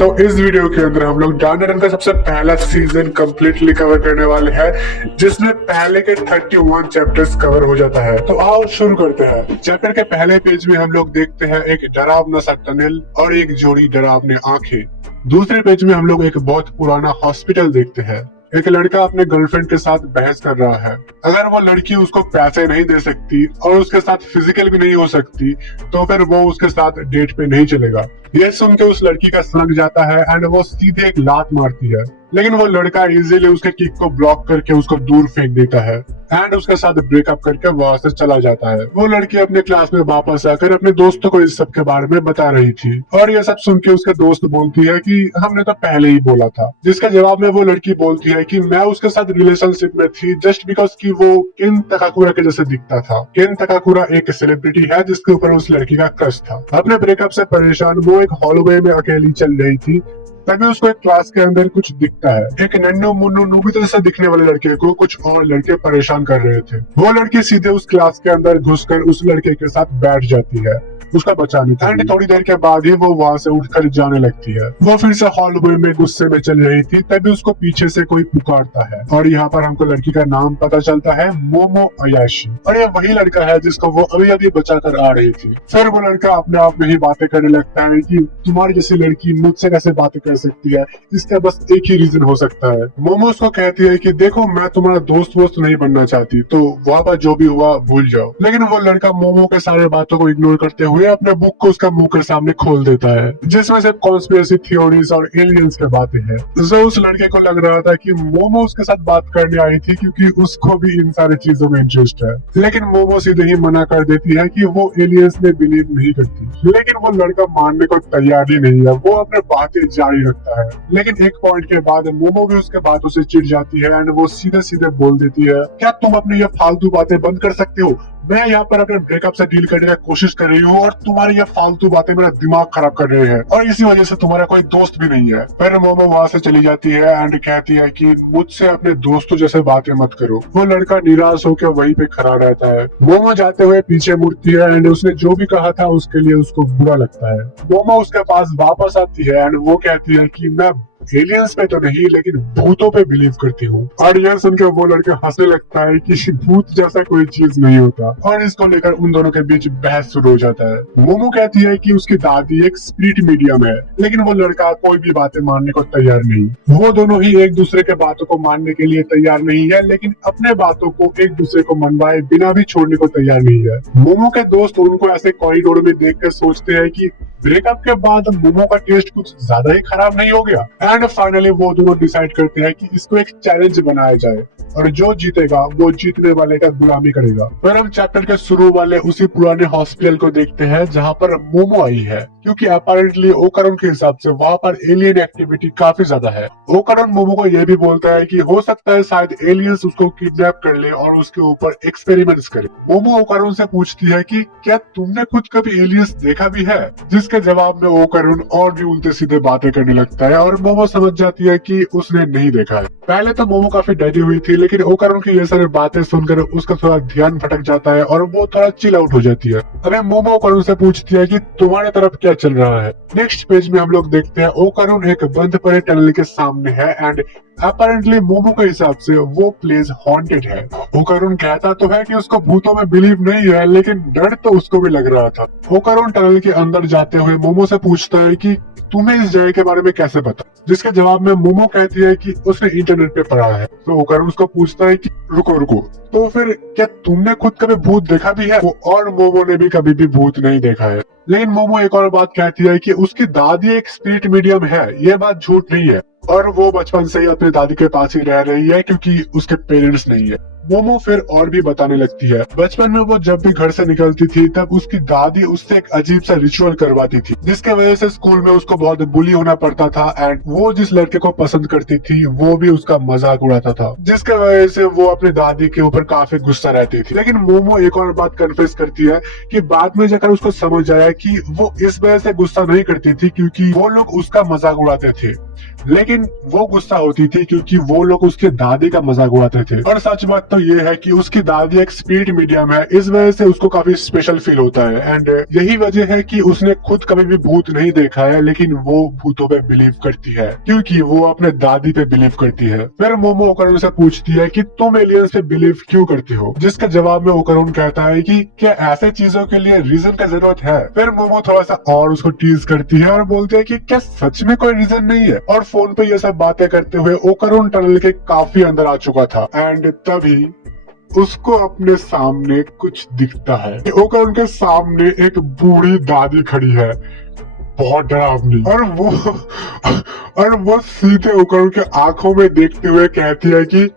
इस वीडियो के अंदर हम लोग डांडारन का सबसे पहला सीजन कंप्लीटली कवर करने वाले हैं, जिसमें पहले के 31 चैप्टर्स कवर हो जाता है। तो आओ शुरू करते हैं। चैप्टर के पहले पेज में हम लोग देखते हैं एक डरावना सा टनल और एक जोड़ी डरावने आंखें। दूसरे पेज में हम लोग एक बहुत पुराना हॉस्पिटल देखते हैं। एक लड़का अपने गर्लफ्रेंड के साथ बहस कर रहा है। अगर वो लड़की उसको पैसे नहीं दे सकती और उसके साथ फिजिकल भी नहीं हो सकती, तो फिर वो उसके साथ डेट पे नहीं चलेगा। ये सुन के उस लड़की का सनक जाता है एंड वो सीधे एक लात मारती है, लेकिन वो लड़का इजीली उसके किक को ब्लॉक करके उसको दूर फेंक देता है एंड उसके साथ ब्रेकअप करके वहां से चला जाता है। वो लड़की अपने क्लास में वापस आकर अपने दोस्तों को इस सब के बारे में बता रही थी और ये सब सुन के उसके दोस्त बोलती है कि हमने तो पहले ही बोला था। जिसके जवाब में वो लड़की बोलती है कि मैं उसके साथ रिलेशनशिप में थी जस्ट बिकॉज कि वो केन तकाकुरा के जैसे दिखता था। केन तकाकुरा एक सेलिब्रिटी है जिसके ऊपर उस लड़की का क्रश था। अपने ब्रेकअप से परेशान वो एक हॉलवे में अकेली चल रही थी, तभी उसको एक क्लास के अंदर कुछ दिखता है। एक नन्नू मुन्नू नोबिता जैसा दिखने वाले लड़के को कुछ और लड़के परेशान कर रहे थे। वो लड़की सीधे उस क्लास के अंदर घुसकर उस लड़के के साथ बैठ जाती है उसका बचाने के लिए। थोड़ी देर के बाद ही वो वहाँ से उठकर जाने लगती है। वो फिर से हॉलवे में गुस्से में चल रही थी, तभी उसको पीछे से कोई पुकारता है और यहाँ पर हमको लड़की का नाम पता चलता है, मोमो अयाशी। और ये वही लड़का है जिसको वो अभी अभी बचा कर आ रही थी। फिर वो लड़का अपने आप में ही बातें करने लगता है कि तुम्हारी जैसी लड़की मुझसे कैसे बातें कर सकती है, इसका बस एक ही रीजन हो सकता है। मोमो उसको कहती है कि देखो मैं तुम्हारा दोस्त वोस्त नहीं बनना चाहती, तो वहाँ पर जो भी हुआ भूल जाओ। लेकिन वो लड़का मोमो के सारे बातों को इग्नोर करते हुए अपने बुक को उसका मुंह के सामने खोल देता है, जिसमें से कॉन्स्पिरेसी थ्योरीज और एलियंस की बातें हैं। तो उस लड़के को लग रहा था कि मोमो उसके साथ बात करने आई थी क्योंकि उसको भी इन सारी चीजों में इंटरेस्ट है। लेकिन मोमो सीधे ही मना कर देती है कि वो एलियंस में बिलीव नहीं करती। लेकिन वो लड़का मानने को तैयार ही नहीं है, वो अपने बातें जारी रखता है। लेकिन एक पॉइंट के बाद मोमो भी उसके बातों से चिढ़ जाती है एंड वो सीधे सीधे बोल देती है, क्या तुम अपनी ये फालतू बातें बंद कर सकते हो? मैं यहाँ पर अपने ब्रेकअप से डील करने की कोशिश कर रही हूँ और तुम्हारी ये फालतू बातें मेरा दिमाग खराब कर रही है और इसी वजह से तुम्हारा कोई दोस्त भी नहीं है। फिर मोमो वहाँ से चली जाती है एंड कहती है कि मुझसे अपने दोस्तों जैसे बातें मत करो। वो लड़का निराश होकर वहीं पे खड़ा रहता है। मोमो जाते हुए पीछे मुड़ती है एंड उसने जो भी कहा था उसके लिए उसको बुरा लगता है। मोमो उसके पास वापस आती है एंड वो कहती है कि मैं एलियंस पे तो नहीं लेकिन भूतों पे बिलीव करती हूँ। और यह सुनकर वो लड़का हंसने लगता है कि भूत जैसा कोई चीज नहीं होता और इसको लेकर उन दोनों के बीच बहस शुरू हो जाता है। मोमो कहती है कि उसकी दादी एक स्पिरिट मीडियम है, लेकिन वो लड़का कोई भी बातें मानने को तैयार नहीं। वो दोनों ही एक दूसरे के बातों को मानने के लिए तैयार नहीं है, लेकिन अपने बातों को एक दूसरे को मनवाए बिना भी छोड़ने को तैयार नहीं है। मोमो के दोस्त उनको ऐसे कॉरिडोर में देखकर सोचते हैं कि ब्रेकअप के बाद मोमो का टेस्ट कुछ ज्यादा ही खराब नहीं हो गया। एंड फाइनली वो दोनों डिसाइड करते हैं कि इसको एक चैलेंज बनाया जाए और जो जीतेगा वो जीतने वाले का गुलामी करेगा। फिर हम चैप्टर के शुरू वाले उसी पुराने हॉस्पिटल को देखते हैं जहाँ पर मोमो आई है, क्योंकि अपेरेंटली ओकारुन के हिसाब से वहाँ पर एलियन एक्टिविटी काफी ज्यादा है। ओकारुन मोमो को यह भी बोलता है कि हो सकता है शायद एलियंस उसको किडनैप कर ले और उसके ऊपर एक्सपेरिमेंट्स करे। मोमो ओकारुन से पूछती है कि क्या तुमने खुद कभी एलियंस देखा भी है? जिसके जवाब में ओकारुन और भी उल्टे सीधे बातें करने लगता है और मोमो समझ जाती है कि उसने नहीं देखा है। पहले तो मोमो काफी डरी हुई थी, लेकिन ओकारुन की ये सारी बातें सुनकर उसका थोड़ा ध्यान भटक जाता है और वो थोड़ा चिल आउट हो जाती है। अबे मोमो ओकारुन से पूछती है कि तुम्हारे तरफ क्या चल रहा है। नेक्स्ट पेज में हम लोग देखते हैं ओकारुन एक बंद पड़े टनल के सामने है एंड अपेरेंटली मोमो के हिसाब से वो प्लेस हॉन्टेड है। ओकारुन कहता तो है कि उसको भूतों में बिलीव नहीं है, लेकिन डर तो उसको भी लग रहा था। ओकारुन टनल के अंदर जाते हुए मोमो से पूछता है कि तुम्हें इस जगह के बारे में कैसे पता? जिसके जवाब में मोमो कहती है कि उसने इंटरनेट पे पढ़ा है। तो ओकारुन उसको पूछता है कि रुको रुको, तो फिर क्या तुमने खुद कभी भूत देखा भी है? वो और मोमो ने भी कभी भी भूत नहीं देखा है। लेकिन मोमो एक और बात कहती है कि उसकी दादी एक स्पिरिट मीडियम है, ये बात झूठ नहीं है और वो बचपन से ही अपनी दादी के पास ही रह रही है क्योंकि उसके पेरेंट्स नहीं है। मोमो फिर और भी बताने लगती है। बचपन में वो जब भी घर से निकलती थी तब उसकी दादी उससे एक अजीब सा रिचुअल करवाती थी, जिसके वजह से स्कूल में उसको बहुत बुली होना पड़ता था एंड वो जिस लड़के को पसंद करती थी वो भी उसका मजाक उड़ाता था, जिसके वजह से वो अपनी दादी के ऊपर काफी गुस्सा रहती थी। लेकिन मोमो एक और बात कन्फेस करती है कि बाद में जाकर उसको समझ आया कि वो इस वजह से गुस्सा नहीं करती थी क्योंकि वो लोग उसका मजाक उड़ाते थे। लेकिन वो गुस्सा होती थी क्योंकि वो लोग उसके दादी का मजाक उड़ाते थे। और सच बात तो ये है कि उसकी दादी एक स्पीड मीडियम है, इस वजह से उसको काफी स्पेशल फील होता है। एंड यही वजह है कि उसने खुद कभी भी भूत नहीं देखा है, लेकिन वो भूतों पे बिलीव करती है क्योंकि वो अपने दादी पे बिलीव करती है। फिर मोमो ओकारून से पूछती है कि तुम एलियंस पे बिलीव क्यों करती हो, जिसके जवाब में ओकारून कहता है कि क्या ऐसे चीजों के लिए रीजन का जरूरत है। फिर मोमो थोड़ा सा और उसको टीज करती है और बोलती है कि क्या सच में कोई रीजन नहीं है। और फोन पे ये सब बातें करते हुए ओकारून टनल के काफी अंदर आ चुका था। एंड तभी उसको अपने सामने कुछ दिखता है। ओकारून के सामने एक बूढ़ी दादी खड़ी है, बहुत डरावनी, और वो सीधे ओकारून के आंखों में देखते हुए कहती है कि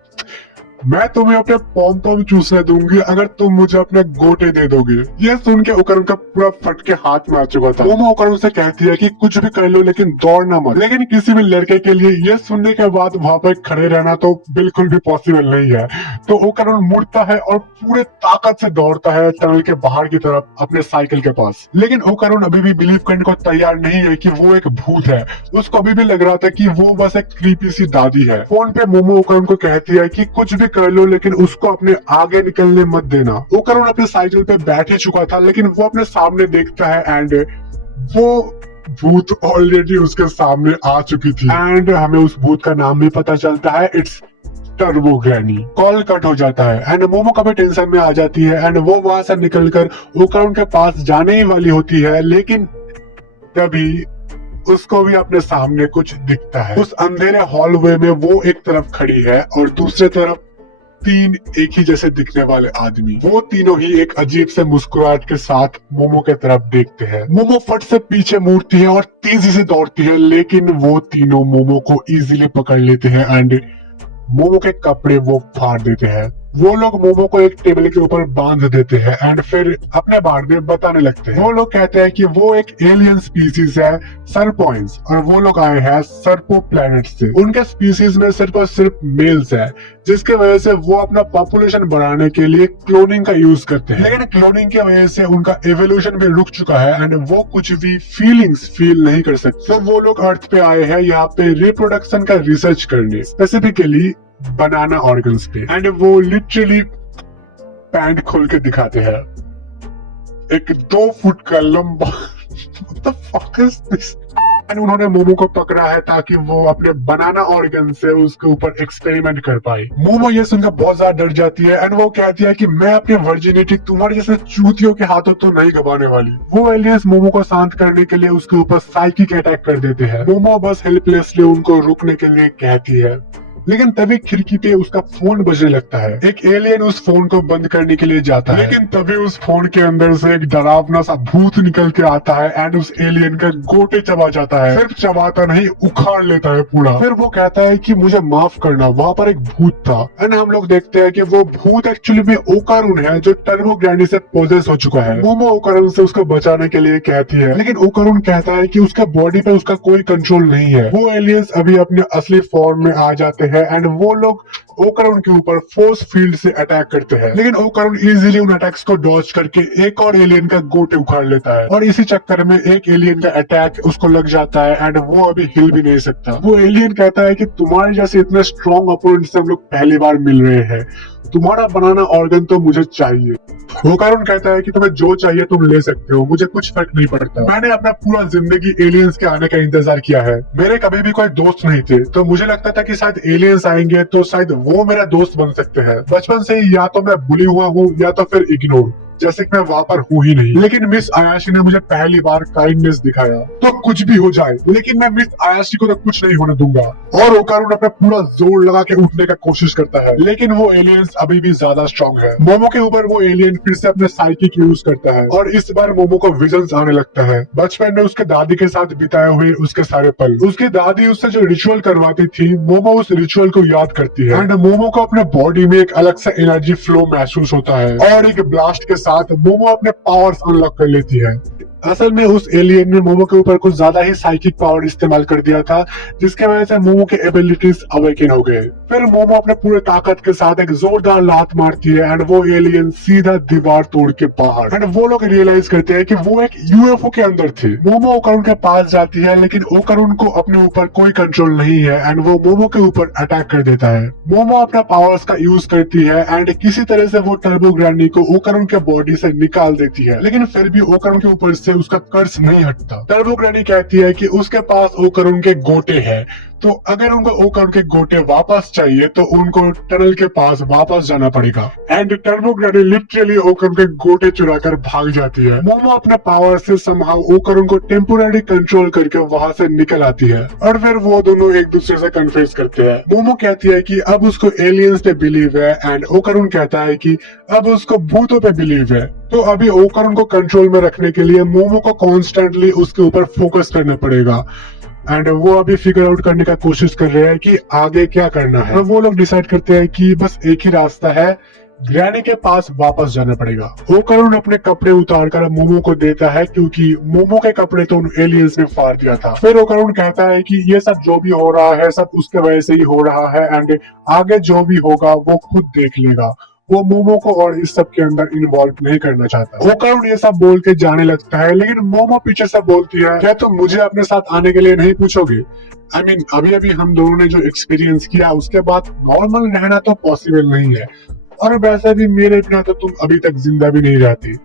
मैं तुम्हें अपने पॉम पॉम चूसने दूंगी अगर तुम मुझे अपने गोटे दे दोगे। ये सुन के ओकारून का पूरा फट के हाथ में आ चुका था। मोमो ओकारून से कहती है कि कुछ भी कर लो लेकिन दौड़ना मत। लेकिन किसी भी लड़के के लिए ये सुनने के बाद वहाँ पर खड़े रहना तो बिल्कुल भी पॉसिबल नहीं है। तो ओकारून मुड़ता है और पूरे ताकत से दौड़ता है टनल के बाहर की तरफ अपने साइकिल के पास। लेकिन ओकारून अभी भी बिलीव करने को तैयार नहीं है कि वो एक भूत है। उसको अभी भी लग रहा था कि वो बस एक क्रीपी सी दादी है। फोन पे मोमो ओकारून को कहती है कि कुछ भी कर लो लेकिन उसको अपने आगे निकलने मत देना। ओकारून अपने साइकिल पे बैठ ही चुका था, लेकिन वो अपने सामने देखता है एंड वो भूत ऑलरेडी उसके सामने आ चुकी थी। एंड हमें उस भूत का नाम भी पता चलता है, it's turbo granny. Call cut हो जाता है एंड मोमो काफी टेंशन में आ जाती है एंड वो वहां से निकलकर ओकारून के पास जाने ही वाली होती है, लेकिन तभी उसको भी अपने सामने कुछ दिखता है। उस अंधेरे हॉलवे में वो एक तरफ खड़ी है और दूसरे तरफ तीन एक ही जैसे दिखने वाले आदमी। वो तीनों ही एक अजीब से मुस्कुराहट के साथ मोमो के तरफ देखते हैं। मोमो फट से पीछे मुड़ती है और तेजी से दौड़ती है, लेकिन वो तीनों मोमो को इजीली पकड़ लेते हैं एंड मोमो के कपड़े वो फाड़ देते हैं। वो लोग मोमो को एक टेबल के ऊपर बांध देते हैं एंड फिर अपने बारे में बताने लगते हैं। वो लोग कहते हैं कि वो एक एलियन स्पीसीज है, सर्पोइंस, और वो लोग आए हैं सर्पो प्लैनेट से। उनके स्पीसीज में सिर्फ और सिर्फ मेल्स है, जिसके वजह से वो अपना पॉपुलेशन बढ़ाने के लिए क्लोनिंग का यूज करते हैं। लेकिन क्लोनिंग की वजह से उनका एवोल्यूशन भी रुक चुका है एंड वो कुछ भी फीलिंग्स फील नहीं कर सकते। तो वो लोग अर्थ पे आए हैं यहाँ पे रिप्रोडक्शन का रिसर्च करने, स्पेसिफिकली बनाना ऑर्गन्स पे। एंड वो लिटरली पैंट खोल के दिखाते हैं, एक 2 फुट का लंबा What the fuck is this? And उन्होंने मोमो को पकड़ा है ताकि वो अपने बनाना ऑर्गन से उसके ऊपर एक्सपेरिमेंट कर पाए। मोमो ये सुनकर बहुत ज्यादा डर जाती है एंड वो कहती है कि मैं अपनी वर्जिनिटी तुम्हारे जैसे चूतियों के हाथों तो नहीं गवाने वाली। वो एलियंस मोमो को शांत करने के लिए उसके ऊपर साइकिक अटैक कर देते हैं। मोमो बस हेल्पलेसली उनको रुकने के लिए कहती है, लेकिन तभी खिड़की पे उसका फोन बजने लगता है। एक एलियन उस फोन को बंद करने के लिए जाता है, लेकिन तभी उस फोन के अंदर से एक डरावना सा भूत निकल के आता है एंड उस एलियन का गोटे चबा जाता है। सिर्फ चबाता नहीं, उखाड़ लेता है पूरा। फिर वो कहता है कि मुझे माफ करना, वहाँ पर एक भूत था। एंड हम लोग देखते हैं कि वो भूत एक्चुअली में ओकारून है, जो टर्बो ग्रैनी से पोजेस हो चुका है। मोमो ओकारून से उसको बचाने के लिए कहती है, लेकिन ओकारून कहता है कि उसका बॉडी पे उसका कोई कंट्रोल नहीं है। वो एलियंस अभी अपने असली फॉर्म में आ जाते हैं एंड वो लोग ओकारून के ऊपर फोर्स फील्ड से अटैक करते हैं, लेकिन ओकारून इजीली उन अटैक्स को डॉज करके एक और एलियन का गोटे उखाड़ लेता है। और इसी चक्कर में एक एलियन का अटैक उसको लग जाता है एंड वो अभी हिल भी नहीं सकता। वो एलियन कहता है कि तुम्हारे जैसे इतने स्ट्रॉन्ग अपोनेंट से हम लोग पहली बार मिल रहे हैं, तुम्हारा बनाना ऑर्गन तो मुझे चाहिए। ओकारून कहता है कि तुम्हें जो चाहिए तुम ले सकते हो, मुझे कुछ फर्क नहीं पड़ता। मैंने अपना पूरा जिंदगी एलियंस के आने का इंतजार किया है। मेरे कभी भी कोई दोस्त नहीं थे, तो मुझे लगता था कि शायद एलियंस आएंगे तो शायद वो मेरा दोस्त बन सकते हैं। बचपन से ही या तो मैं बुली हुआ हूँ या तो फिर इग्नोर, जैसे कि मैं वहाँ पर हूँ ही नहीं। लेकिन मिस आयाशी ने मुझे पहली बार काइंडनेस दिखाया, तो कुछ भी हो जाए लेकिन मैं मिस आयाशी को तो कुछ नहीं होने दूंगा। और ओकारून अपना पूरा जोर लगा के उठने का कोशिश करता है, लेकिन वो एलियंस अभी भी ज्यादा स्ट्रॉन्ग है। मोमो के ऊपर वो एलियन फिर से अपने साइकिक यूज करता है और इस बार मोमो को विजन्स आने लगता है, बचपन में उसके दादी के साथ बिताए हुए उसके सारे पल। उसकी दादी उससे जो रिचुअल करवाती थी, मोमो उस रिचुअल को याद करती है एंड मोमो को अपने बॉडी में एक अलग सा एनर्जी फ्लो महसूस होता है और एक ब्लास्ट के साथ मोमो अपने पावर्स अनलॉक कर लेती है। असल में उस एलियन ने मोमो के ऊपर कुछ ज्यादा ही साइकिक पावर इस्तेमाल कर दिया था, जिसके वजह से मोमो के एबिलिटीज अवेकन हो गए। फिर मोमो अपने पूरे ताकत के साथ एक जोरदार लात मारती है एंड वो एलियन सीधा दीवार तोड़ के बाहर। एंड वो लोग रियलाइज करते हैं कि वो एक यूएफओ के अंदर थे। मोमो ओकारुन के पास जाती है लेकिन ओकारुन को अपने ऊपर कोई कंट्रोल नहीं है एंड वो मोमो के ऊपर अटैक कर देता है। मोमो अपना पावर्स का यूज करती है एंड किसी तरह से वो टर्बो ग्रैनी को ओकारुन के बॉडी से निकाल देती है, लेकिन फिर भी ओकारुन के ऊपर से उसका कर्ज नहीं हटता। टर्बो ग्रैनी कहती है कि उसके पास ओकारुन के गोटे हैं, तो अगर उनको ओकारुन के गोटे वापस चाहिए तो उनको टनल के पास वापस जाना पड़ेगा। एंड टर्बो ग्रैनी लिटरली ओकारुन के गोटे चुराकर भाग जाती है। मोमो अपने पावर से समहाउ ओकारुन को टेम्पोररी कंट्रोल करके वहां से निकल आती है और फिर वो दोनों एक दूसरे से कन्फ्यूज करते हैं। मोमो कहती है कि अब उसको एलियंस पे बिलीव है एंड ओकारुन कहता है कि अब उसको भूतों पे बिलीव है। तो अभी ओकारुन को कंट्रोल में रखने के लिए मोमो को कॉन्स्टेंटली उसके ऊपर फोकस करना पड़ेगा एंड वो अभी फिगर आउट करने का कोशिश कर रहे हैं कि आगे क्या करना है। वो लोग डिसाइड करते हैं कि बस एक ही रास्ता है, ग्रैनी के पास वापस जाना पड़ेगा। ओकारुन अपने कपड़े उतारकर मोमो को देता है क्योंकि मोमो के कपड़े तो उन एलियंस ने फाड़ दिया था। फिर ओकारुन कहता है कि ये सब जो भी हो रहा है सब उसके वजह से ही हो रहा है एंड आगे जो भी होगा वो खुद देख लेगा। वो मोमो को और इस सब के अंदर इन्वॉल्व नहीं करना चाहता। ओकारुन ये सब बोल के जाने लगता है लेकिन मोमो पीछे से बोलती है, क्या तुम मुझे अपने साथ आने के लिए नहीं पूछोगे? आई मीन अभी अभी हम दोनों ने जो एक्सपीरियंस किया उसके बाद नॉर्मल रहना तो पॉसिबल नहीं है और वैसे भी मेरे बिना तो तुम अभी तक जिंदा भी नहीं रहती,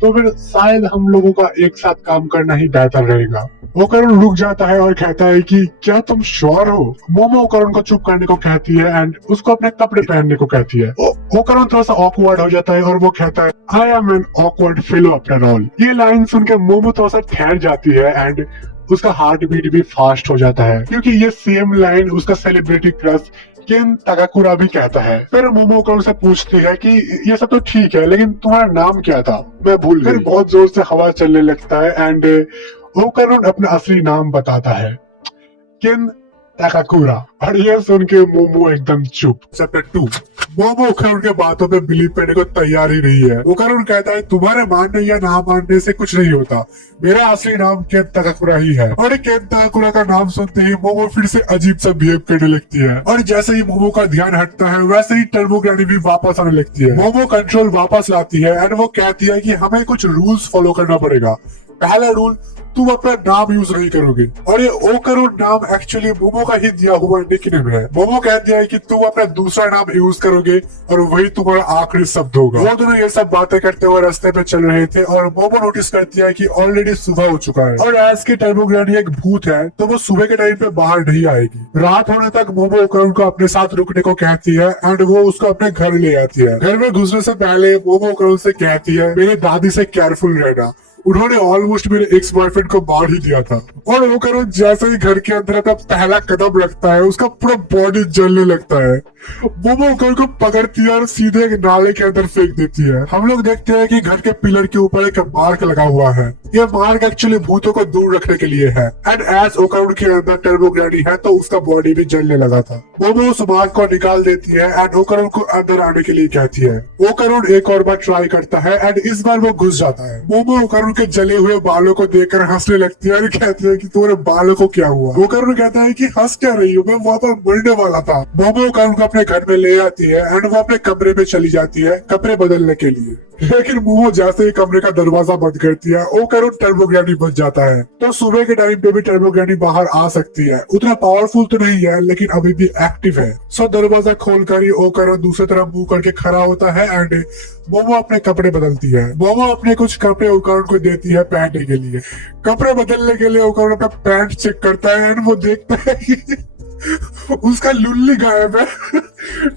तो फिर शायद हम लोगों का एक साथ काम करना ही बेहतर रहेगा। ओकारुन रुक जाता है और कहता है कि क्या तुम श्योर हो? मोमो ओकारुन को चुप करने को कहती है एंड उसको अपने कपड़े पहनने को कहती है। ओकारुन थोड़ा सा ऑकवर्ड हो जाता है और वो कहता है I am an awkward fellow after all. ये लाइन सुन के मोमो थोड़ा सा ठहर जाती है एंड उसका हार्ट बीट भी फास्ट हो जाता है क्योंकि ये सेम लाइन उसका सेलिब्रिटी क्रश केन ताकाकुरा भी कहता है। फिर मोमो ओकारुन से पूछती है कि ये सब तो ठीक है लेकिन तुम्हारा नाम क्या था? मैं भूल गई। फिर बहुत जोर से हवा चलने लगता है एंड ओकारुन अपना असली नाम बताता है, केन ताकाकुरा। और ये सुन के मोमो एकदम चुप। चैप्टर 2। मोमो ओकारुन के बातों पे बिलीव करने को तैयार ही नहीं है। ओकारुन कहता है तुम्हारे मानने या ना मानने से कुछ नहीं होता, मेरा असली नाम केन ताकाकुरा ही है। और केन ताकाकुरा का नाम सुनते ही मोमो फिर से अजीब सा बिहेव करने लगती है और जैसे ही मोमो का ध्यान हटता है वैसे ही टर्बो ग्रैनी भी वापस आने लगती है। मोमो कंट्रोल वापस लाती है एंड वो कहती है कि हमें कुछ रूल्स फॉलो करना पड़ेगा। पहला रूल, तुम अपना नाम यूज नहीं करोगे। और ये ओकारुन नाम एक्चुअली मोमो का ही दिया हुआ निकनेम है। मोमो कहती है कि तुम अपना दूसरा नाम यूज करोगे और वही तुम्हारा आखिरी शब्द होगा। वो दोनों ये सब बातें करते हुए रास्ते पे चल रहे थे और मोमो नोटिस करती है कि ऑलरेडी सुबह हो चुका है और आज की टर्बो ग्रैनी एक भूत है तो वो सुबह के टाइम पे बाहर नहीं आएगी। रात होने तक मोमो ओकारुन को अपने साथ रुकने को कहती है एंड वो उसको अपने घर ले आती है। घर में घुसने से पहले मोमो ओकारुन से कहती है मेरे दादी से केयरफुल रहना, उन्होंने ऑलमोस्ट मेरे एक्स बॉयफ्रेंड को मार ही दिया था। और ओकारुन जैसे ही घर के अंदर अपना पहला कदम रखता है उसका पूरा बॉडी जलने लगता है। मोमो ओकारुन को पकड़ती है और सीधे एक नाले के अंदर फेंक देती है। हम लोग देखते हैं कि घर के पिलर के ऊपर एक मार्क लगा हुआ है। ये मार्क एक्चुअली भूतों को दूर रखने के लिए है एंड एज ओकारुन के अंदर टर्बो ग्रैनी है तो उसका बॉडी भी जलने लगा था। मोमो उस मार्क को निकाल देती है एंड ओकारुन को अंदर आने के लिए कहती है। ओकारुन एक और बार ट्राई करता है एंड इस बार वो घुस जाता है। मोमो ओकारुन के जले हुए बालों को देखकर हंसने लगती है और कहती है कि तुम्हारे बालों को क्या हुआ? ओकारुन कहता है कि हंस क्या रही हो, मैं वहाँ पर मरने वाला था। मोमो ओकारुन को अपने घर में ले आती है एंड वो अपने कमरे में चली जाती है कपड़े बदलने के लिए। लेकिन मोमो जैसे ही कमरे का दरवाजा बंद करती है ओकारुन टर्बो ग्रैनी बच जाता है। तो सुबह के टाइम पे भी टर्बो ग्रैनी बाहर आ सकती है। उतना पावरफुल तो नहीं है लेकिन अभी भी एक्टिव है। सो दरवाजा खोलकर ही ओकारुन दूसरी तरफ मुंह करके खड़ा होता है एंड मोमो अपने कपड़े बदलती है। मोमो अपने कुछ कपड़े ओकारुन को देती है पहनने के लिए। कपड़े बदलने के लिए ओकारुन अपना पैंट चेक करता है एंड वो देखता है कि उसका लुल्ली गायब है।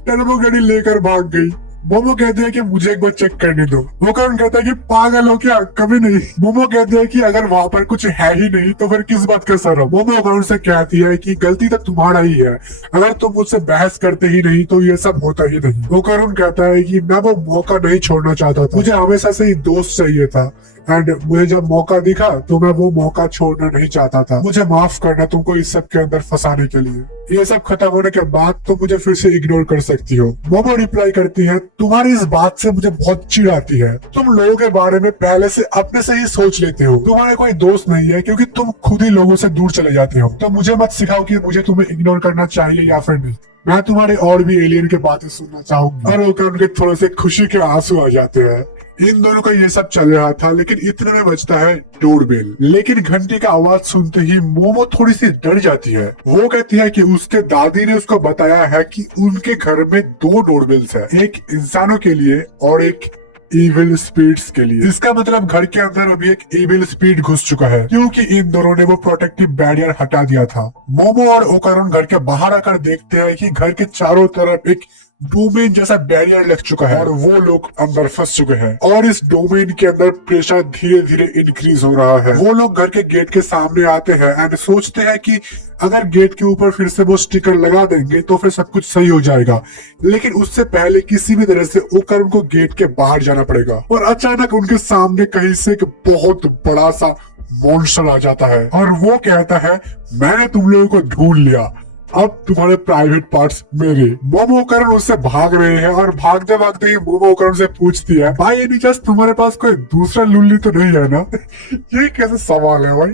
टर्बो ग्रैनी लेकर भाग गई। मोमो कहते हैं कि मुझे एक बार चेक करने दो। ओकारुन कहता है कि पागल हो क्या, कभी नहीं। मोमो कहते हैं कि अगर वहाँ पर कुछ है ही नहीं तो फिर किस बात का सर हो। मोमो ओकारुन से कहती है कि गलती तो तुम्हारा ही है, अगर तुम मुझसे बहस करते ही नहीं तो ये सब होता ही नहीं। ओकारुन कहता है कि मैं वो मौका नहीं छोड़ना चाहता था, मुझे हमेशा से ही दोस्त चाहिए था, एंड मुझे जब मौका दिखा तो मैं वो मौका छोड़ना नहीं चाहता था। मुझे माफ करना तुमको इस सब के अंदर फंसाने के लिए। ये सब खत्म होने के बाद तुम मुझे फिर से इग्नोर कर सकती हो। मोमो रिप्लाई करती है, तुम्हारी इस बात से मुझे बहुत चिढ़ आती है। तुम लोगों के बारे में पहले से अपने से ही सोच लेते हो। तुम्हारे कोई दोस्त नहीं है क्योंकि तुम खुद ही लोगों से दूर चले जाते हो। तो मुझे मत सिखाओ कि मुझे तुम्हें इग्नोर करना चाहिए या फिर नहीं। मैं तुम्हारे और भी एलियन के बातें सुनना चाहूंगी। और होकर उनके थोड़े से खुशी के आंसू आ जाते हैं। इन दोनों का ये सब चल रहा था, लेकिन इतने में बजता है डोरबेल। लेकिन घंटी का आवाज सुनते ही मोमो थोड़ी सी डर जाती है। वो कहती है कि उसके दादी ने उसको बताया है कि उनके घर में 2 डोरबेल्स है, एक इंसानों के लिए और एक इविल स्पिरिट्स के लिए। इसका मतलब घर के अंदर अभी एक इविल स्पिरिट घुस चुका है, क्योंकि इन दोनों ने वो प्रोटेक्टिव बैरियर हटा दिया था। मोमो और ओकारोन घर के बाहर आकर देखते हैं कि घर के चारों तरफ एक डोमेन जैसा बैरियर लग चुका है और वो लोग अंदर फंस चुके हैं। और इस डोमेन के अंदर प्रेशर धीरे धीरे इंक्रीज हो रहा है। वो लोग घर के गेट के सामने आते हैं एंड सोचते हैं कि अगर गेट के ऊपर फिर से वो स्टिकर लगा देंगे तो फिर सब कुछ सही हो जाएगा। लेकिन उससे पहले किसी भी तरह से ओकर उनको गेट के बाहर जाना पड़ेगा। और अचानक उनके सामने कहीं से एक बहुत बड़ा सा मॉन्स्टर आ जाता है और वो कहता है, मैंने तुम लोगों को ढूंढ लिया, अब तुम्हारे प्राइवेट पार्ट्स मेरे। मोमो करण उससे भाग रहे हैं और भागते भागते ही मोमो करण से पूछती है, भाई एनी जस्ट तुम्हारे पास कोई दूसरा लुल्ली तो नहीं है ना? ये कैसे सवाल है भाई?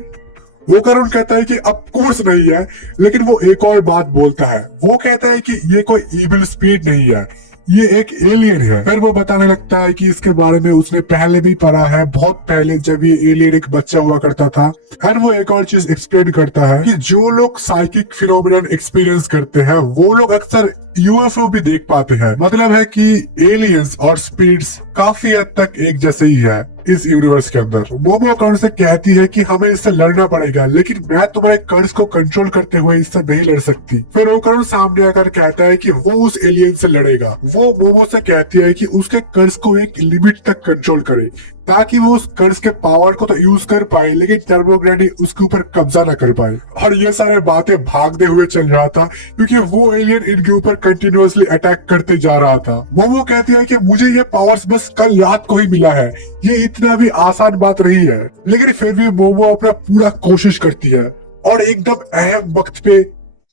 वो करण कहता है कि ऑफ कोर्स नहीं है, लेकिन वो एक और बात बोलता है। वो कहता है कि ये कोई इविल स्पिरिट नहीं है, ये एक एलियन है। फिर वो बताने लगता है कि इसके बारे में उसने पहले भी पढ़ा है, बहुत पहले जब ये एलियन एक बच्चा हुआ करता था। और वो एक और चीज एक्सप्लेन करता है कि जो लोग साइकिक फिनोमिनन एक्सपीरियंस करते हैं वो लोग अक्सर यूएफओ भी देख पाते हैं। मतलब है कि एलियंस और स्पिरिट्स काफी हद तक एक जैसे ही है इस यूनिवर्स के अंदर। मोमो कर्ण से कहती है कि हमें इससे लड़ना पड़ेगा, लेकिन मैं तुम्हारे कर्ज को कंट्रोल करते हुए इससे नहीं लड़ सकती। फिर वो कर्ण सामने आकर कहता है कि वो उस एलियन से लड़ेगा। वो मोमो से कहती है कि उसके कर्ज को एक लिमिट तक कंट्रोल करे, ताकि वो उस कर्ज के पावर को तो यूज कर पाए, लेकिन टर्बो ग्रैनी उसके ऊपर कब्जा न कर पाए। और ये सारे बातें भागते हुए चल रहा था, क्योंकि वो एलियन इनके ऊपर कंटिन्यूअसली अटैक करते जा रहा था। मोमो कहती है कि मुझे ये पावर्स बस कल रात को ही मिला है, ये इतना भी आसान बात नहीं है। लेकिन फिर भी मोमो अपना पूरा कोशिश करती है और एकदम अहम वक्त पे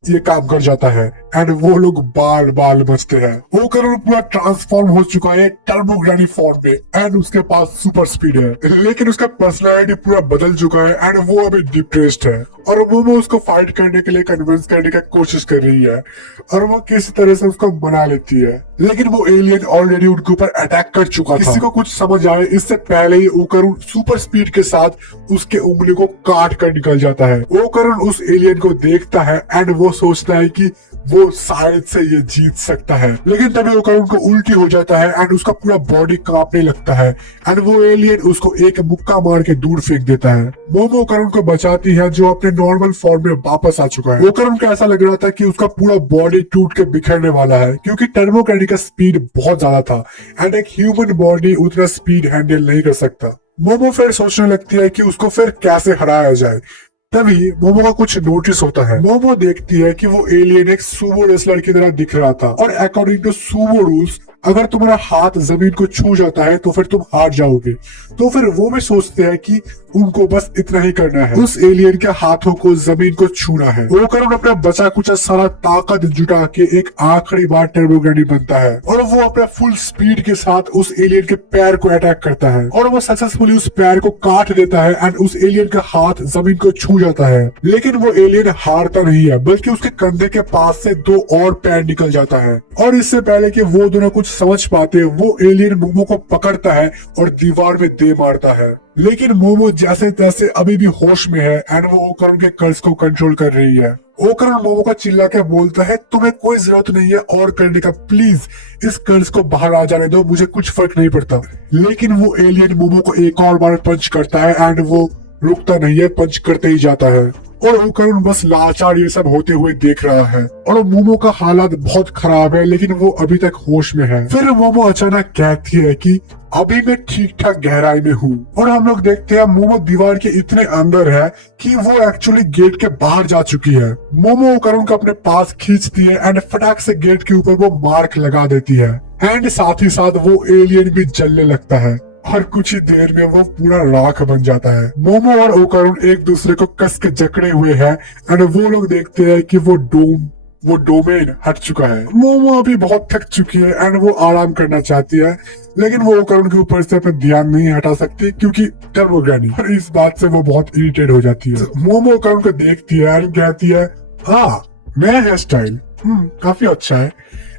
ये काम कर जाता है एंड वो लोग बाल बाल बचते हैं। वो करण पूरा ट्रांसफॉर्म हो चुका है टर्बो ग्रैनी फॉर्म पे एंड उसके पास सुपर स्पीड है, लेकिन उसका पर्सनालिटी पूरा बदल चुका है एंड वो अभी डिप्रेस्ड है। और मोमो उसको फाइट करने के लिए कन्विंस करने की कोशिश कर रही है और वो किसी तरह से उसको मना लेती है, लेकिन वो एलियन ऑलरेडी उनके ऊपर अटैक कर चुका था। किसी को कुछ समझ आए इससे पहले ही ओकरुन सुपर स्पीड के साथ उसके उंगली को काट कर निकल जाता है। ओकरुन उस एलियन को देखता है एंड वो सोचता है कि वो शायद से ये जीत सकता है, लेकिन तभी ओकरुन को उल्टी हो जाता है एंड उसका पूरा बॉडी कांपने लगता है एंड वो एलियन उसको एक मुक्का मार के दूर फेंक देता है। मोमो ओकरुन को बचाती है, जो अपने नॉर्मल फॉर्म में वापस आ चुका है। ओकरुन को ऐसा लग रहा था कि उसका पूरा बॉडी टूट के बिखरने वाला है, क्योंकि टर्बो ग्रैनी का स्पीड बहुत ज्यादा था एंड एक ह्यूमन बॉडी उतना स्पीड हैंडल नहीं कर सकता। मोमो फिर सोचने लगती है कि उसको फिर कैसे हराया जाए। तभी मोमो का कुछ नोटिस होता है। मोमो देखती है कि वो एलियन एक सूमो रेसलर की तरह दिख रहा था और अकॉर्डिंग टू सूमो रूल्स अगर तुम्हारा हाथ जमीन को छू जाता है तो फिर तुम हार जाओगे। तो फिर वो भी सोचते हैं कि उनको बस इतना ही करना है, उस एलियन के हाथों को जमीन को छूना है। वो करण अपना बचा कुचा सारा ताकत जुटा के एक आखिरी बार टर्बो ग्रैनी बनता है और वो अपने फुल स्पीड के साथ उस एलियन के पैर को अटैक करता है और वो सक्सेसफुली उस पैर को काट देता है एंड उस एलियन का हाथ जमीन को छू जाता है। लेकिन वो एलियन हारता नहीं है, बल्कि उसके कंधे के पास से 2 और पैर निकल जाता है और इससे पहले कि वो दोनों कुछ समझ पाते वो एलियन मोमो को पकड़ता है और दीवार में दे मारता है। लेकिन मोमो जैसे तैसे अभी भी होश में है एंड वो ओकरुन के कर्ज को कंट्रोल कर रही है। ओकरुन मोमो का चिल्ला के बोलता है, तुम्हें कोई जरूरत नहीं है और करने का, प्लीज इस कर्ज को बाहर आ जाने दो, मुझे कुछ फर्क नहीं पड़ता। लेकिन वो एलियन मोमो को एक और बार पंच करता है एंड वो रुकता नहीं है, पंच करते ही जाता है और ओकरुन बस लाचार ये सब होते हुए देख रहा है और मोमो का हालात बहुत खराब है, लेकिन वो अभी तक होश में है। फिर मोमो अचानक कहती है कि अभी मैं ठीक ठाक गहराई में हूँ और हम लोग देखते हैं मोमो दीवार के इतने अंदर है कि वो एक्चुअली गेट के बाहर जा चुकी है। मोमो ओकरुन को अपने पास खींचती है एंड फटाक से गेट के ऊपर वो मार्क लगा देती है एंड साथ ही साथ वो एलियन भी जलने लगता है और कुछ ही देर में वो पूरा राख बन जाता है। मोमो और ओकारुन एक दूसरे को कस के जकड़े हुए हैं एंड वो लोग देखते हैं कि वो डोमेन हट चुका है। मोमो अभी बहुत थक चुकी है एंड वो आराम करना चाहती है, लेकिन वो ओकारुन के ऊपर से अपना ध्यान नहीं हटा सकती क्योंकि टर्बो ग्रैनी, और इस बात से वो बहुत इरिटेट हो जाती है। मोमो ओकारुन को देखती है एंड कहती है, हाँ नया हेयर स्टाइल काफी अच्छा है,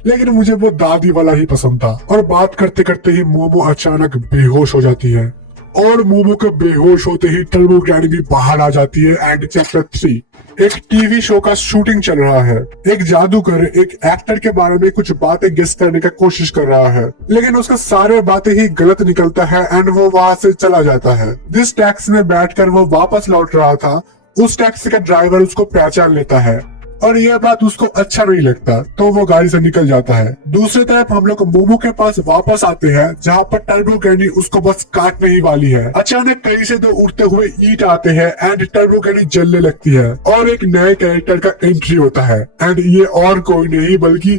लेकिन मुझे वो दादी वाला ही पसंद था। और बात करते करते ही मोमो अचानक बेहोश हो जाती है और मोमो के बेहोश होते ही टर्बो ग्रैनी भी बाहर आ जाती है। एंड चैप्टर 3, एक टीवी शो का शूटिंग चल रहा है। एक जादूगर एक एक्टर के बारे में कुछ बातें गेस करने का कोशिश कर रहा है, लेकिन उसका सारे बातें ही गलत निकलता है एंड वो वहाँ से चला जाता है। जिस टैक्सी में बैठकर वो वापस लौट रहा था, उस टैक्सी का ड्राइवर उसको पहचान लेता है और यह बात उसको अच्छा नहीं लगता, तो वो गाड़ी से निकल जाता है। दूसरी तरफ हम लोग मोमो के पास वापस आते हैं, जहाँ पर टर्बो ग्रैनी उसको बस काटने ही वाली है। अचानक कहीं से दो उड़ते हुए ईंट आते हैं एंड टर्बो ग्रैनी जलने लगती है और एक नए कैरेक्टर का एंट्री होता है एंड ये और कोई नहीं बल्कि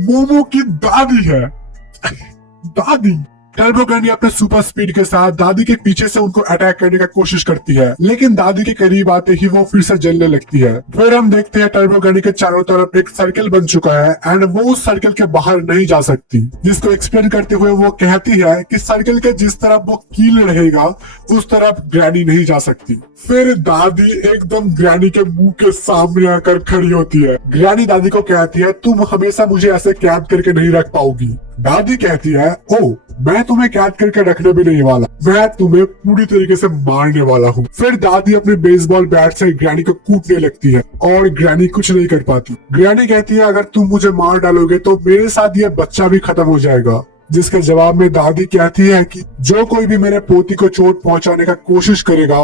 मोमो की दादी है। दादी। टर्बो ग्रैनी अपने सुपर स्पीड के साथ दादी के पीछे से उनको अटैक करने का कोशिश करती है, लेकिन दादी के करीब आते ही वो फिर से जलने लगती है। फिर हम देखते हैं टर्बो ग्रैनी के चारों तरफ एक सर्कल बन चुका है एंड वो उस सर्कल के बाहर नहीं जा सकती, जिसको एक्सप्लेन करते हुए वो कहती है कि सर्कल के जिस तरफ वो कील रहेगा उस तरफ ग्रैनी नहीं जा सकती। फिर दादी एकदम ग्रैनी के मुंह के सामने आकर खड़ी होती है। ग्रैनी दादी को कहती है, तुम हमेशा मुझे ऐसे कैद करके नहीं रख पाओगी। दादी कहती है, ओ मैं तुम्हें कैद करके रखने भी नहीं वाला, मैं तुम्हें पूरी तरीके से मारने वाला हूँ। फिर दादी अपने बेसबॉल बैट से ग्रैनी को कूटने लगती है और ग्रैनी कुछ नहीं कर पाती। ग्रैनी कहती है, अगर तुम मुझे मार डालोगे तो मेरे साथ ये बच्चा भी खत्म हो जाएगा। जिसके जवाब में दादी कहती है कि जो कोई भी मेरे पोती को चोट पहुंचाने का कोशिश करेगा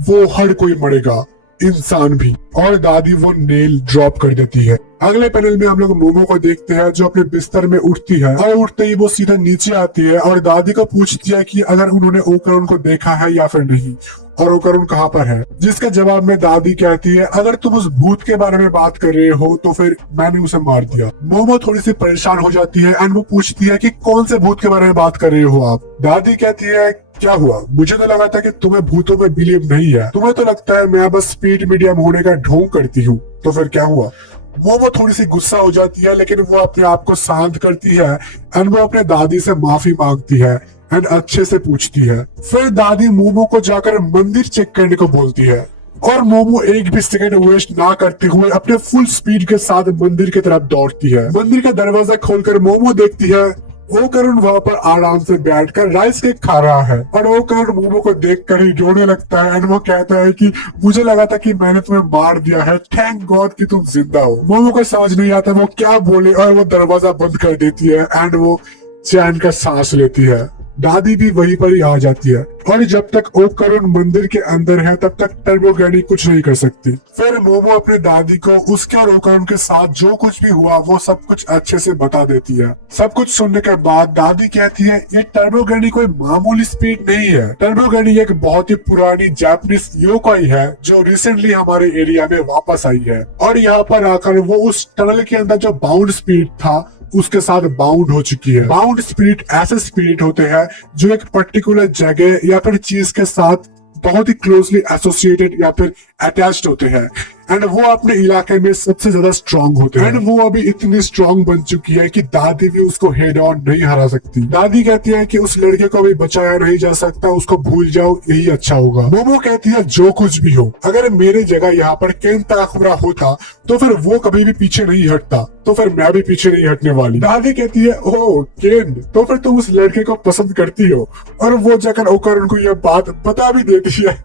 वो हर कोई मरेगा, इंसान भी। और दादी वो नेल ड्रॉप कर देती है। अगले पैनल में हम लोग मोमो को देखते हैं जो अपने बिस्तर में उठती है और उठते ही वो सीधा नीचे आती है और दादी को पूछती है कि अगर उन्होंने ओकारुन को देखा है या फिर नहीं और ओकारुन कहाँ पर है। जिसके जवाब में दादी कहती है, अगर तुम उस भूत के बारे में बात कर रहे हो तो फिर मैंने उसे मार दिया। मोमो थोड़ी सी परेशान हो जाती है एंड वो पूछती है कि कौन से भूत के बारे में बात कर रहे हो आप। दादी कहती है, क्या हुआ, मुझे तो लगा था कि तुम्हें भूतों में बिलीव नहीं है, तुम्हें तो लगता है मैं बस स्पीड मीडियम होने का ढोंग करती हूँ, तो फिर क्या हुआ। मोमो थोड़ी सी गुस्सा हो जाती है, लेकिन वो अपने आप को शांत करती है एंड वो अपने दादी से माफी मांगती है एंड अच्छे से पूछती है। फिर दादी मोमो को जाकर मंदिर चेक करने को बोलती है और मोमो एक भी सेकंड वेस्ट ना करते हुए अपने फुल स्पीड के साथ मंदिर की तरफ दौड़ती है। मंदिर का दरवाजा खोलकर मोमो देखती है ओकारुन वहाँ पर आराम से बैठकर राइस केक खा रहा है और ओकारुन मोमो को देखकर ही रोने लगता है एंड वो कहता है कि मुझे लगा था कि मैंने तुम्हें मार दिया है, थैंक गॉड कि तुम जिंदा हो। मोमो को समझ नहीं आता वो क्या बोले और वो दरवाजा बंद कर देती है एंड वो चैन का सांस लेती है। दादी भी वहीं पर ही आ जाती है और जब तक ओकारुन मंदिर के अंदर है तब तक टर्बो ग्रैनी कुछ नहीं कर सकती। फिर मोमो अपने दादी को उसके और ओकारुन के साथ जो कुछ भी हुआ वो सब कुछ अच्छे से बता देती है। सब कुछ सुनने के बाद दादी कहती है, ये टर्बो ग्रैनी कोई मामूली स्पीड नहीं है। टर्बो ग्रैनी एक बहुत ही पुरानी जापानीज योकाई है जो रिसेंटली हमारे एरिया में वापस आई है और यहाँ पर आकर वो उस टनल के अंदर जो बाउंड स्पीड था उसके साथ बाउंड हो चुकी है। बाउंड स्पिरिट ऐसे स्पिरिट होते हैं जो एक पर्टिकुलर जगह या फिर चीज के साथ बहुत ही क्लोजली एसोसिएटेड या फिर अटैच्ड होते हैं एंड वो अपने इलाके में सबसे ज्यादा स्ट्रांग होते हैं एंड वो अभी इतनी स्ट्रांग बन चुकी है कि दादी भी उसको हेड ऑन नहीं हरा सकती। दादी कहती है कि उस लड़के को भी बचाया नहीं जा सकता, उसको भूल जाओ, यही अच्छा होगा। मोमो कहती है, जो कुछ भी हो, अगर मेरे जगह यहाँ पर केन ताकुरा होता तो फिर वो कभी भी पीछे नहीं हटता, तो फिर मैं भी पीछे नहीं हटने वाली। दादी कहती है, ओह केन, तो फिर तुम उस लड़के को पसंद करती हो, और वो जाकर ओकारुन को यह बात बता भी देती है।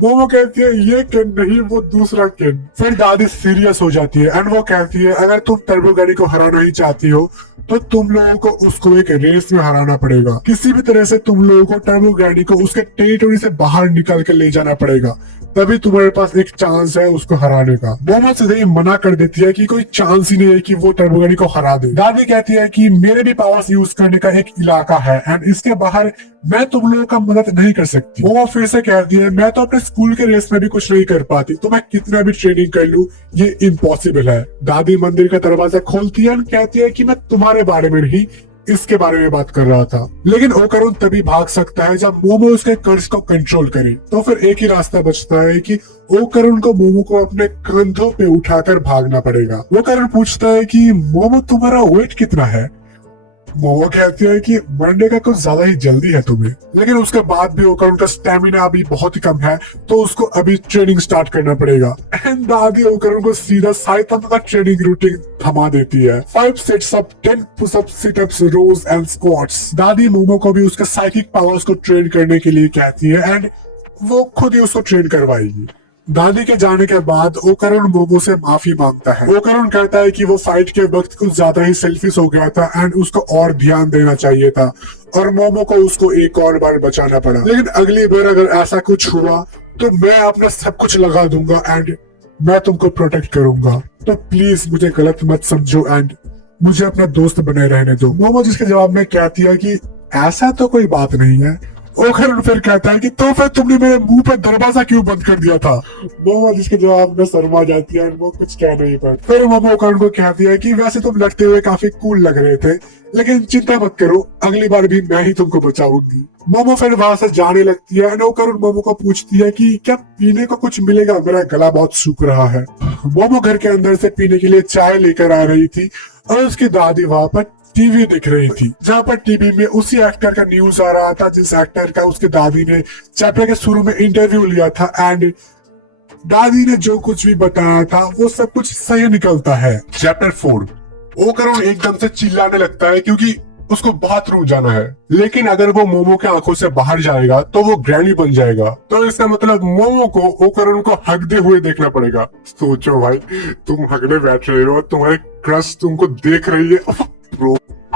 मोमो कहती है, ये केन नहीं, वो दूसरा केन। फिर दादी सीरियस हो जाती है एंड वो कहती है, अगर तुम टर्बो ग्रैनी को हराना ही चाहती हो तो तुम लोगों को उसको एक रेस में हराना पड़ेगा। किसी भी तरह से तुम लोगों को टर्बो ग्रैनी को उसके टेरिटोरी से बाहर निकाल के ले जाना पड़ेगा, तभी तुम्हारे पास एक चांस है उसको हराने का। मोमो सीधे ही मना कर देती है कि कोई चांस ही नहीं है कि वो टर्बो ग्रैनी को हरा दे। दादी कहती है कि मेरे भी पावर्स यूज करने का एक इलाका है एंड इसके बाहर मैं तुम लोगों का मदद नहीं कर सकती। मोमो फिर से कहती है, मैं तो अपने स्कूल के रेस में भी कुछ नहीं कर पाती, तो मैं कितना भी ट्रेनिंग कर लूं ये इम्पॉसिबल है। दादी मंदिर का दरवाजा खोलती है और कहती है कि मैं तुम्हारे बारे में नहीं इसके बारे में बात कर रहा था। लेकिन ओकरुन तभी भाग सकता है जब मोमो उसके कर्ज को कंट्रोल करे। तो फिर एक ही रास्ता बचता है कि ओकरुन को मोमो को अपने कंधों पे उठाकर भागना पड़ेगा। ओकरुन पूछता है कि मोमो तुम्हारा वेट कितना है। मोमो कहती है कि मरने का कुछ ज्यादा ही जल्दी है तुम्हें। लेकिन उसके बाद भी ओकरुन का स्टेमिना अभी बहुत ही कम है, तो उसको अभी ट्रेनिंग स्टार्ट करना पड़ेगा। एंड दादी ओकरुन को सीधा साइतामा का ट्रेनिंग रूटीन थमा देती है। 5 sets of 10 pushups, situps, rows and squats. दादी मोमो को भी उसके साइकिक पावर्स को ट्रेन करने के लिए कहती है एंड वो खुद ही उसको ट्रेन करवाएगी। दादी के जाने के बाद ओकरुन मोमो से माफी मांगता है। ओकरुन कहता है कि वो फाइट के वक्त कुछ ज्यादा ही सेल्फिश हो गया था एंड उसको और ध्यान देना चाहिए था और मोमो को उसको एक और बार बचाना पड़ा। लेकिन अगली बार अगर ऐसा कुछ हुआ तो मैं अपना सब कुछ लगा दूंगा एंड मैं तुमको प्रोटेक्ट करूंगा, तो प्लीज मुझे गलत मत समझो एंड मुझे अपना दोस्त बने रहने दो। मोमो जिसके जवाब में कहती है कि ऐसा तो कोई बात नहीं है। ओकरुन फिर कहता है कि तो फिर तुमने मेरे मुंह पर दरवाजा क्यों बंद कर दिया था। मोमो जिसके जवाब में शर्मा जाती है, वो कुछ कह नहीं पाती। फिर मोमो ओकरुन को कहती है कि वैसे तुम लड़ते हुए काफी कूल लग रहे थे, लेकिन चिंता मत करो, अगली बार भी मैं ही तुमको बचाऊंगी। मोमो फिर वहां से जाने लगती है एंड ओकरुन मोमो को पूछती है कि क्या पीने को कुछ मिलेगा, मेरा गला बहुत सूख रहा है। मोमो घर के अंदर से पीने के लिए चाय लेकर आ रही थी और उसकी दादी वहां पर टीवी दिख रही थी, जहाँ पर टीवी में उसी एक्टर का न्यूज आ रहा था जिस एक्टर का उसके दादी ने चैप्टर के शुरू में इंटरव्यू लिया था एंड दादी ने जो कुछ भी बताया था वो सब कुछ सही निकलता है। चैप्टर 4। ओकरुन एकदम से चिल्लाने लगता है क्योंकि उसको बाथरूम जाना है, लेकिन अगर वो मोमो के आंखों से बाहर जाएगा तो वो ग्रैनी बन जाएगा। तो इसका मतलब मोमो को ओकरुन को हगते हुए देखना पड़ेगा। सोचो भाई, तुम हगने बैठ रहे हो, तुम्हारे क्रश तुमको देख रही है।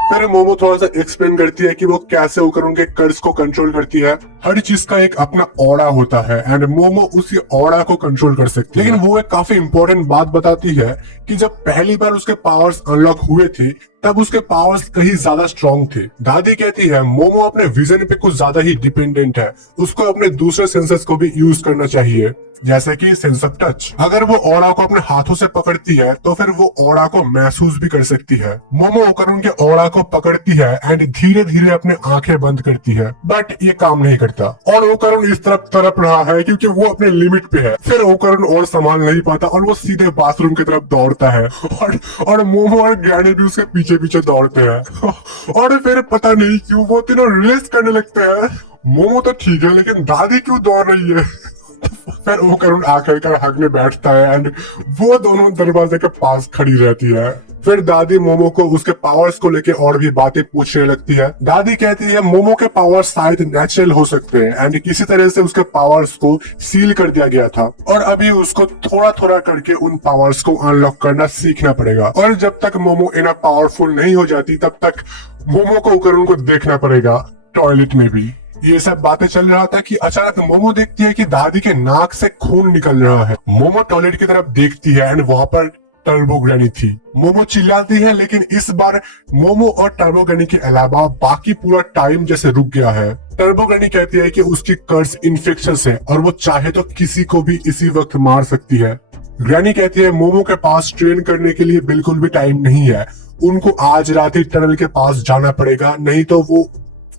फिर मोमो थोड़ा सा एक्सप्लेन करती है कि वो कैसे ओकरुन के कर्ज को कंट्रोल करती है। हर चीज का एक अपना ऑरा होता है एंड मोमो उसी ऑरा को कंट्रोल कर सकती है। लेकिन वो एक काफी इंपॉर्टेंट बात बताती है कि जब पहली बार उसके पावर्स अनलॉक हुए थे तब उसके पावर्स कहीं ज्यादा स्ट्रॉन्ग थे। दादी कहती है मोमो अपने विजन पे कुछ ज्यादा ही डिपेंडेंट है, उसको अपने दूसरे सेंसेस को भी यूज करना चाहिए, जैसे कि सेंस ऑफ टच। अगर वो ऑरा को अपने हाथों से पकड़ती है तो फिर वो ऑरा को महसूस भी कर सकती है। मोमो ओकरुन के ऑरा को पकड़ती है एंड धीरे धीरे अपने आंखें बंद करती है, बट ये काम नहीं करता और ओकरुन इस तरफ तड़प रहा है क्योंकि वो अपने लिमिट पे है। फिर ओकरुन और संभाल नहीं पाता और वो सीधे बाथरूम की तरफ दौड़ता है और मोमो और ग्रैनी भी उसके पीछे पीछे दौड़ते हैं और फिर पता नहीं क्यों वो तीनों रेस करने लगते हैं। मोमो तो ठीक है, लेकिन दादी क्यों दौड़ रही है। फिर ओकरुन आकर हगने बैठता है एंड वो दोनों दरवाजे के पास खड़ी रहती है। फिर दादी मोमो को उसके पावर्स को लेके और भी बातें पूछने लगती है। दादी कहती है मोमो के पावर्स शायद नेचुरल हो सकते हैं एंड किसी तरह से उसके पावर्स को सील कर दिया गया था और अभी उसको थोड़ा थोड़ा करके उन पावर्स को अनलॉक करना सीखना पड़ेगा और जब तक मोमो इनफ पावरफुल नहीं हो जाती तब तक मोमो को ओकरुन को देखना पड़ेगा टॉयलेट में भी। ये सब बातें चल रहा था कि अचानक मोमो देखती है कि दादी के नाक से खून निकल रहा है। मोमो टॉयलेट की तरफ देखती है एंड वहाँ पर टर्बो ग्रैनी थी। मोमो चिल्लाती है, लेकिन इस बार मोमो और टर्बो ग्रैनी के अलावा बाकी पूरा टाइम जैसे रुक गया है। टर्बो ग्रैनी कहती है कि उसकी कर्ज इन्फेक्शन है और वो चाहे तो किसी को भी इसी वक्त मार सकती है। ग्रैनी कहती है मोमो के पास ट्रेन करने के लिए बिल्कुल भी टाइम नहीं है, उनको आज रात ही टनल के पास जाना पड़ेगा, नहीं तो वो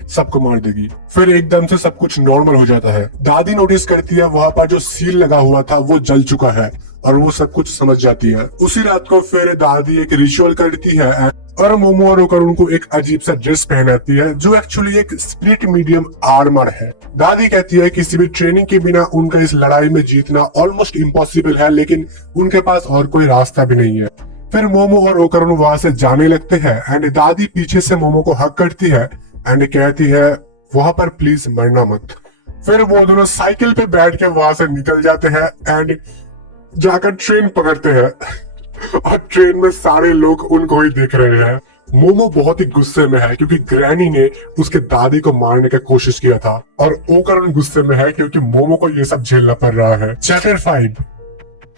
सबको मार देगी। फिर एकदम से सब कुछ नॉर्मल हो जाता है। दादी नोटिस करती है वहाँ पर जो सील लगा हुआ था वो जल चुका है और वो सब कुछ समझ जाती है। उसी रात को फिर दादी एक रिचुअल करती है और मोमो और ओकरुन को एक अजीब सा ड्रेस पहनाती है जो एक्चुअली एक स्प्लिट मीडियम आर्मर है। दादी कहती है किसी भी ट्रेनिंग के बिना उनका इस लड़ाई में जीतना ऑलमोस्ट इम्पॉसिबल है, लेकिन उनके पास और कोई रास्ता भी नहीं है। फिर मोमो और ओकरुन वहाँ से जाने लगते हैं एंड दादी पीछे से मोमो को हक करती है एंड कहती है वहां पर प्लीज मरना मत। फिर वो दोनों साइकिल पे बैठ के वहां से निकल जाते हैं एंड जाकर ट्रेन पकड़ते हैं और ट्रेन में सारे लोग उनको ही देख रहे हैं। मोमो बहुत ही गुस्से में है क्योंकि ग्रैनी ने उसके दादी को मारने की कोशिश किया था और ओकरुन गुस्से में है क्योंकि मोमो को ये सब झेलना पड़ रहा है। चैप्टर 5।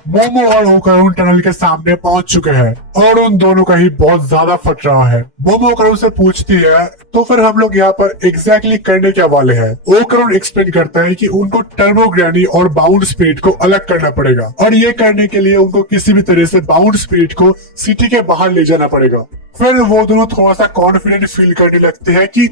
मोमो और ओकरुन टनल के सामने पहुंच चुके हैं और उन दोनों का ही बहुत ज्यादा फट रहा है। मोमो ओकरुन से पूछती है तो फिर हम लोग यहाँ पर एग्जैक्टली करने क्या वाले हैं। ओकरुन एक्सप्लेन करता है कि उनको टर्बो ग्रैनी और बाउंड स्पिरिट को अलग करना पड़ेगा और ये करने के लिए उनको किसी भी तरह से बाउंड स्पिरिट को सिटी के बाहर ले जाना पड़ेगा। फिर वो दोनों थोड़ा सा कॉन्फिडेंट फील करने लगते हैं कि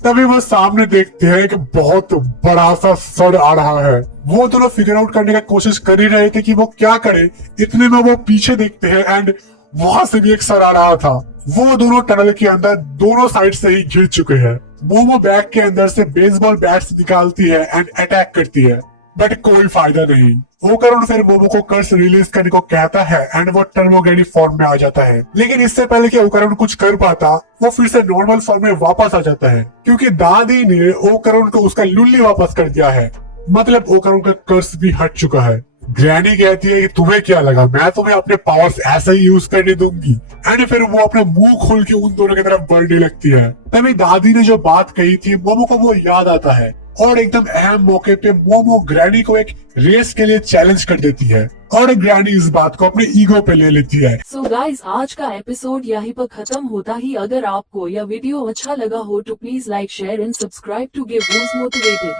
तभी वो सामने देखते हैं कि बहुत बड़ा सा सर आ रहा है। वो दोनों फिगर आउट करने का कोशिश कर ही रहे थे कि वो क्या करे, इतने में वो पीछे देखते हैं एंड वहां से भी एक सर आ रहा था। वो दोनों टनल के अंदर दोनों साइड से ही घिर चुके हैं। मोमो बैग के अंदर से बेसबॉल बैट्स निकालती है एंड अटैक करती है, बट कोई फायदा नहीं। ओकरुन फिर मोमो को कर्स रिलीज करने को कहता है एंड वो टर्बोग्रेनी फॉर्म में आ जाता है। लेकिन इससे पहले कि ओकरुन कुछ कर पाता, वो फिर से नॉर्मल फॉर्म में वापस आ जाता है क्योंकि दादी ने ओकरुन को उसका लुल्ली वापस कर दिया है। मतलब ओकरुन का कर्स भी हट चुका है। ग्रैनी कहती है कि तुम्हें क्या लगा मैं तुम्हें अपने पावर्स ऐसे ही यूज करने दूंगी, एंड फिर वो अपने मुंह खोल के उन दोनों की तरफ बढ़ने लगती है। तभी दादी ने जो बात कही थी मोमो को वो याद आता है और एकदम अहम मौके पे मोमो ग्रैनी को एक रेस के लिए चैलेंज कर देती है और ग्रैनी इस बात को अपने ईगो पे ले लेती है। सो गाइस, आज का एपिसोड यहीं पर खत्म होता ही। अगर आपको यह वीडियो अच्छा लगा हो तो please like, share and subscribe to get motivated.